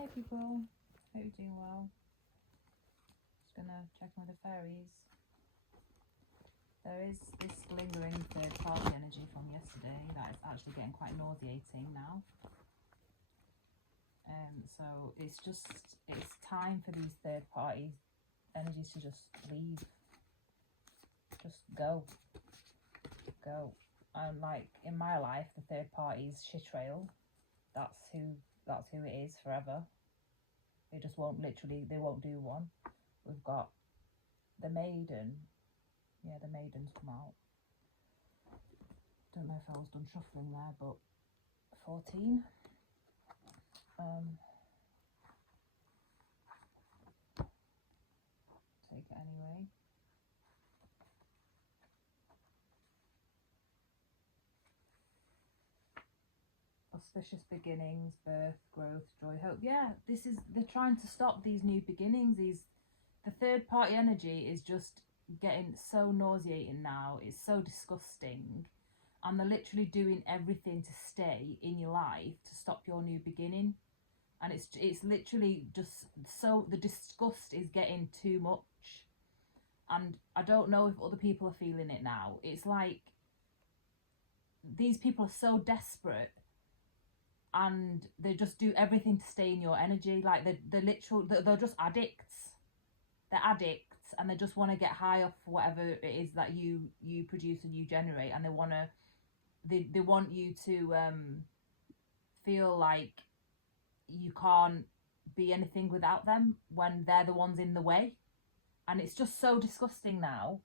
Hey people, hope you're doing well. Just gonna check on the fairies. There is this lingering third party energy from yesterday that is actually getting quite nauseating now. So it's time for these third party energies to just leave. Just go. Like in my life, the third party's shit trail. That's who it is forever. They just won't they won't do one. We've got the maiden. Yeah, the maiden's come out. Don't know if I was done shuffling there, but 14. Take it anyway. Auspicious beginnings, birth, growth, joy, hope. Yeah, they're trying to stop these new beginnings. The third party energy is just getting so nauseating now. It's so disgusting. And they're literally doing everything to stay in your life to stop your new beginning. And it's literally just so, the disgust is getting too much. And I don't know if other people are feeling it now. It's like these people are so desperate and they just do everything to stay in your energy. Like they're just addicts. They're addicts and they just want to get high off whatever it is that you produce and you generate, and they want you to feel like you can't be anything without them when they're the ones in the way. And it's just so disgusting now.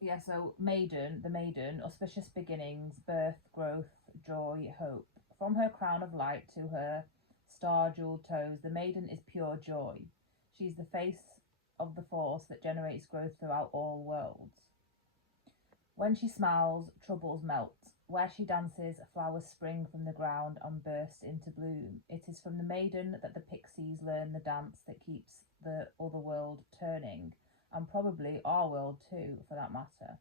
Yeah, so the maiden, auspicious beginnings, birth, growth, joy, hope. From her crown of light to her star-jeweled toes, the maiden is pure joy. She's the face of the force that generates growth throughout all worlds. When she smiles, troubles melt. Where she dances, flowers spring from the ground and burst into bloom. It is from the maiden that the pixies learn the dance that keeps the other world turning, and probably our world too, for that matter.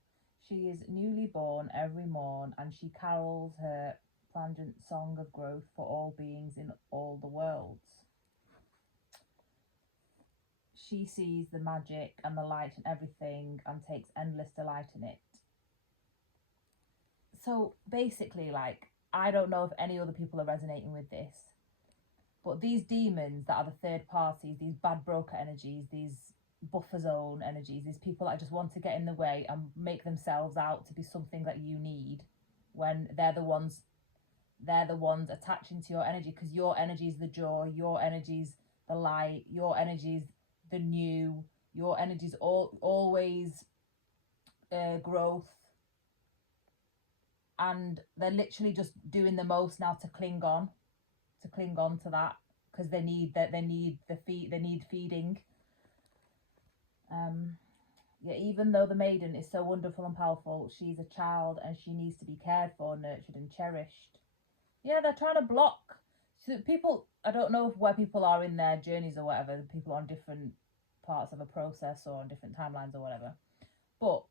She is newly born every morn, and she carols her plangent song of growth for all beings in all the worlds. She sees the magic and the light in everything and takes endless delight in it. So basically, like, I don't know if any other people are resonating with this, but these demons that are the third parties, these bad broker energies, these buffer zone energies, these people that just want to get in the way and make themselves out to be something that you need, when they're the ones attaching to your energy, because your energy is the joy, your energy is the light, your energy is the new, your energy is always growth. And they're literally just doing the most now to cling on to that, because they need feeding. Yeah, even though the maiden is so wonderful and powerful, she's a child and she needs to be cared for, nurtured and cherished. Yeah, they're trying to block. So people, I don't know where people are in their journeys or whatever. People are on different parts of a process or on different timelines or whatever. But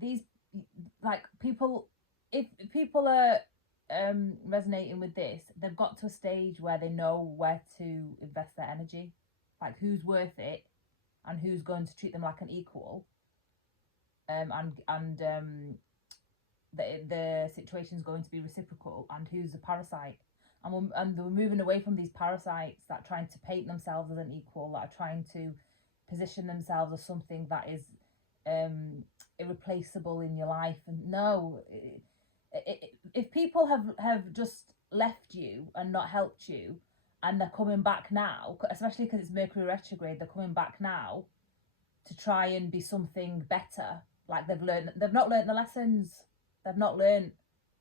these, like, people, if people are resonating with this, they've got to a stage where they know where to invest their energy, like who's worth it and who's going to treat them like an equal, the situation is going to be reciprocal, and who's a parasite. And we're moving away from these parasites that are trying to paint themselves as an equal, that are trying to position themselves as something that is irreplaceable in your life. And no, if people have just left you and not helped you, and they're coming back now, especially because it's Mercury retrograde, they're coming back now to try and be something better. Like they've not learned the lessons. They've not learned.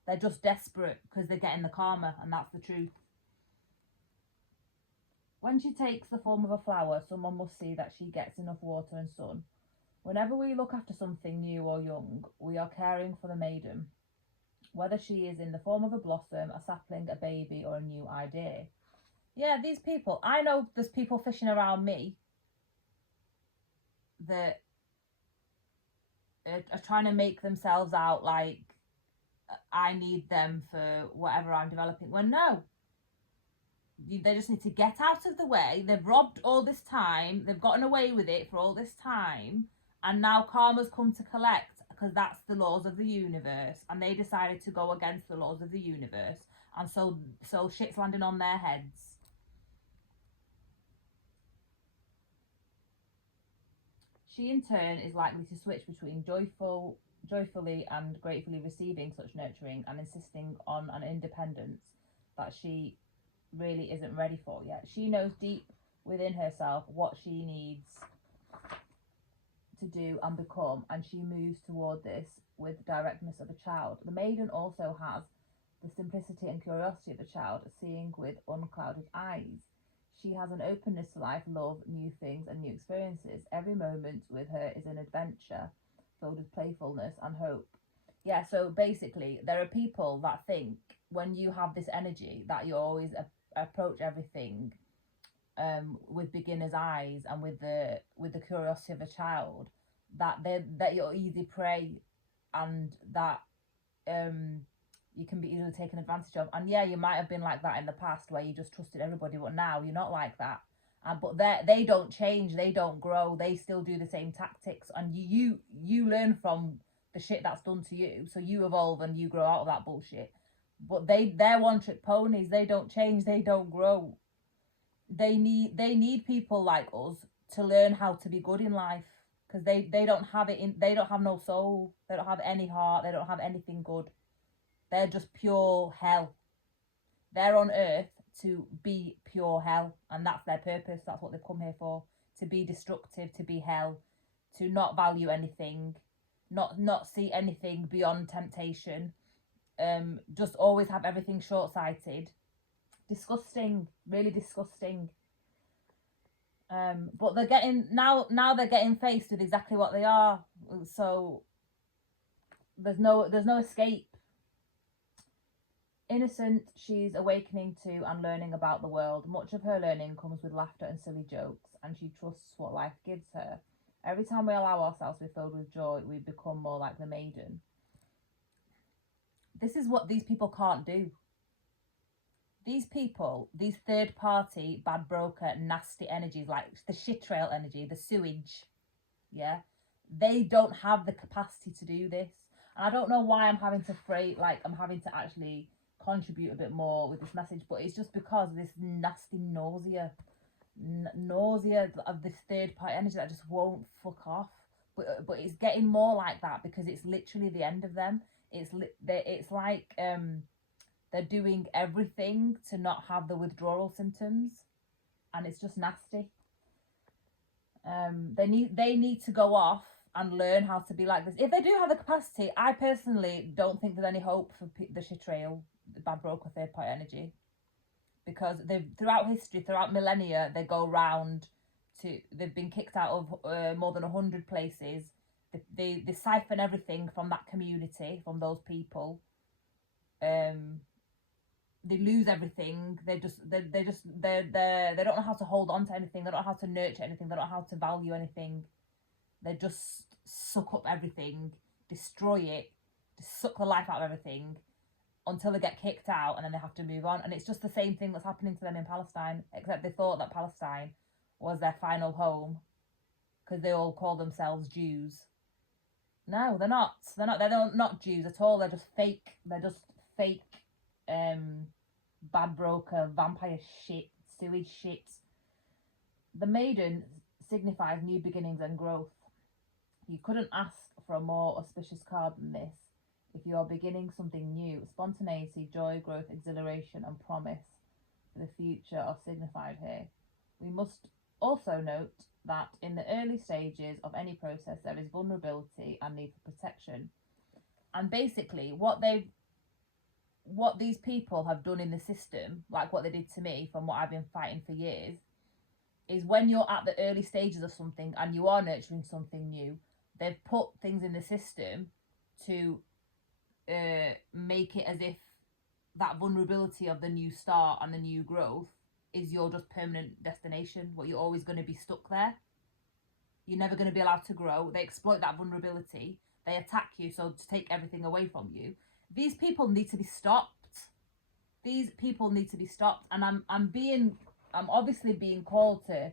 They're just desperate because they're getting the karma, and that's the truth. When she takes the form of a flower, someone must see that she gets enough water and sun. Whenever we look after something new or young, we are caring for the maiden, whether she is in the form of a blossom, a sapling, a baby, or a new idea. Yeah, these people, I know there's people fishing around me that are trying to make themselves out like I need them for whatever I'm developing. Well, no, they just need to get out of the way. They've robbed all this time. They've gotten away with it for all this time. And now karma's come to collect, because that's the laws of the universe. And they decided to go against the laws of the universe. And so shit's landing on their heads. She in turn is likely to switch between joyfully and gratefully receiving such nurturing and insisting on an independence that she really isn't ready for yet. She knows deep within herself what she needs to do and become, and she moves toward this with the directness of a child. The maiden also has the simplicity and curiosity of a child, seeing with unclouded eyes. She has an openness to life, love, new things and new experiences. Every moment with her is an adventure filled with playfulness and hope. Yeah, so basically there are people that think when you have this energy that you always approach everything with beginner's eyes and with the curiosity of a child, that you're easy prey, and that you can be easily taken advantage of. And yeah, you might have been like that in the past where you just trusted everybody, but now you're not like that. But they don't change, they don't grow, they still do the same tactics, and you learn from the shit that's done to you, so you evolve and you grow out of that bullshit. But they're one trick ponies. They don't change, they don't grow. They need people like us to learn how to be good in life, because they don't have it in, they don't have no soul, they don't have any heart, they don't have anything good. They're just pure hell. They're on earth to be pure hell, and that's their purpose. That's what they've come here for, to be destructive, to be hell, to not value anything, not see anything beyond temptation, just always have everything short-sighted. Disgusting, really disgusting. But they're getting now they're getting faced with exactly what they are, so there's no escape. Innocent, she's awakening to and learning about the world. Much of her learning comes with laughter and silly jokes, and she trusts what life gives her. Every time we allow ourselves to be filled with joy, we become more like the maiden. This is what these people can't do. These people, these third party, bad broker, nasty energies, like the shit trail energy, the sewage, yeah, they don't have the capacity to do this. And I don't know why I'm having to actually contribute a bit more with this message, but it's just because of this nasty nausea of this third party energy that just won't fuck off. But it's getting more like that because it's literally the end of them. It's like they're doing everything to not have the withdrawal symptoms, and it's just nasty. They need to go off and learn how to be like this. If they do have the capacity, I personally don't think there's any hope for the shit trail, the bad broker, third party energy, because throughout history, throughout millennia, they go round they've been kicked out of more than 100 places. They siphon everything from that community, from those people. They lose everything. They don't know how to hold on to anything. They don't know how to nurture anything. They don't know how to value anything. They just suck up everything, destroy it, just suck the life out of everything until they get kicked out, and then they have to move on. And it's just the same thing that's happening to them in Palestine, except they thought that Palestine was their final home because they all call themselves Jews. No, they're not. They're not Jews at all. They're just fake. They're just fake bad broker, vampire shit, sewage shit. The maiden signifies new beginnings and growth. You couldn't ask for a more auspicious card than this. If you are beginning something new, spontaneity, joy, growth, exhilaration and promise for the future are signified here. We must also note that in the early stages of any process there is vulnerability and need for protection. And basically what these people have done in the system, like what they did to me from what I've been fighting for years, is when you're at the early stages of something and you are nurturing something new, they've put things in the system to make it as if that vulnerability of the new start and the new growth is your just permanent destination, where you're always going to be stuck there. You're never going to be allowed to grow. They exploit that vulnerability. They attack you, so to take everything away from you. These people need to be stopped. These people need to be stopped. And I'm obviously being called to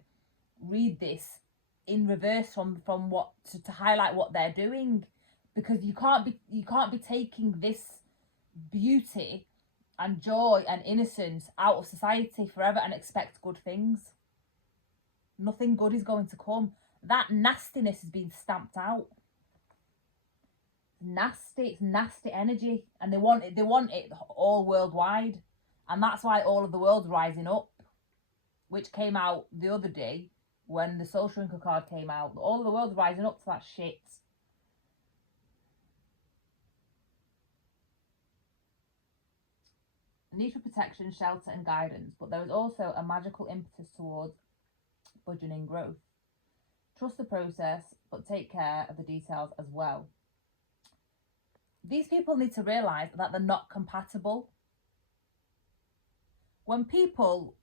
read this in reverse from what to highlight what they're doing, because you can't be taking this beauty and joy and innocence out of society forever and expect good things. Nothing good is going to come. That nastiness is being stamped out. Nasty, it's nasty energy, and they want it all worldwide, and that's why all of the world's rising up, which came out the other day when the social shrinker card came out. All of the world's rising up to that shit. Need for protection, shelter and guidance, but there is also a magical impetus towards burgeoning growth. Trust the process, but take care of the details as well. These people need to realise that they're not compatible. When people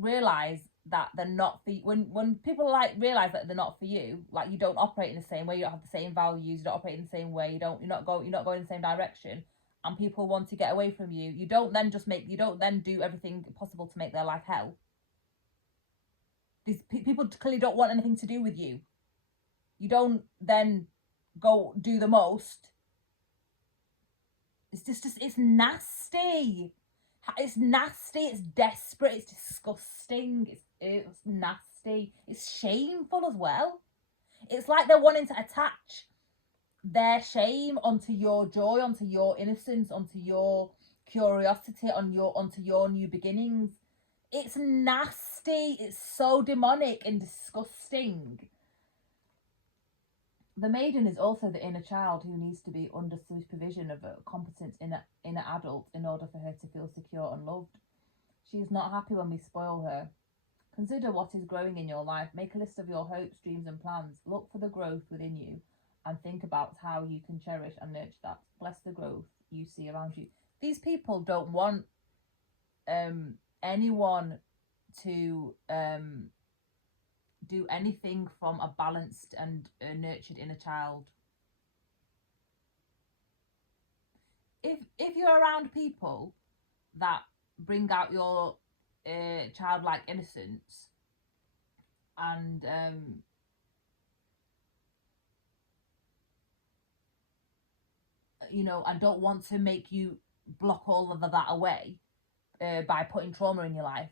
realise that they're not for you, when people realise that they're not for you, like you don't operate in the same way, you don't have the same values, you don't operate in the same way, you're not going in the same direction, and people want to get away from you, you don't then do everything possible to make their life hell. These people clearly don't want anything to do with you. You don't then go do the most. It's just it's nasty. It's nasty. It's desperate. It's disgusting. It's nasty. It's shameful as well. It's like they're wanting to attach their shame onto your joy, onto your innocence, onto your curiosity, onto your new beginnings. It's nasty. It's so demonic and disgusting. The maiden is also the inner child who needs to be under supervision of a competent inner adult in order for her to feel secure and loved. She is not happy when we spoil her. Consider what is growing in your life. Make a list of your hopes, dreams and plans. Look for the growth within you and think about how you can cherish and nurture that. Bless the growth you see around you. These people don't want anyone to do anything from a balanced and nurtured inner child. If you're around people that bring out your childlike innocence and and don't want to make you block all of that away by putting trauma in your life,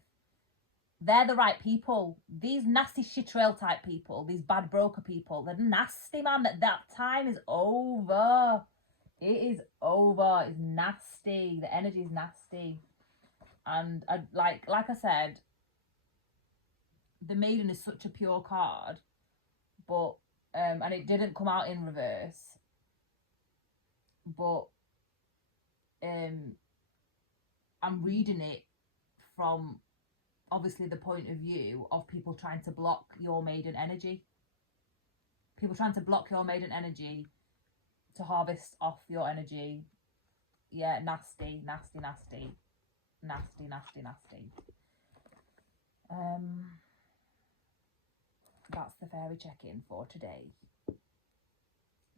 they're the right people. These nasty shitrail type people, these bad broker people, they're nasty, man. That time is over. It is over. It's nasty. The energy is nasty. And like I said, the maiden is such a pure card, but and it didn't come out in reverse, but I'm reading it from obviously the point of view of people trying to block your maiden energy. People trying to block your maiden energy to harvest off your energy. Yeah, nasty, nasty, nasty. Nasty, nasty, nasty. That's the fairy check-in for today.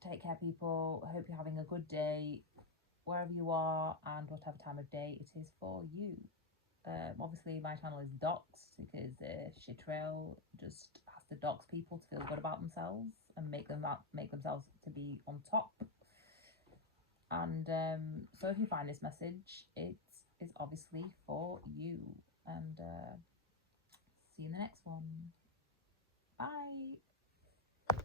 Take care, people. I hope you're having a good day wherever you are and whatever time of day it is for you. Obviously my channel is doxed because shitrail just has to dox people to feel good about themselves and make themselves to be on top. And so if you find this message, it is obviously for you. And see you in the next one.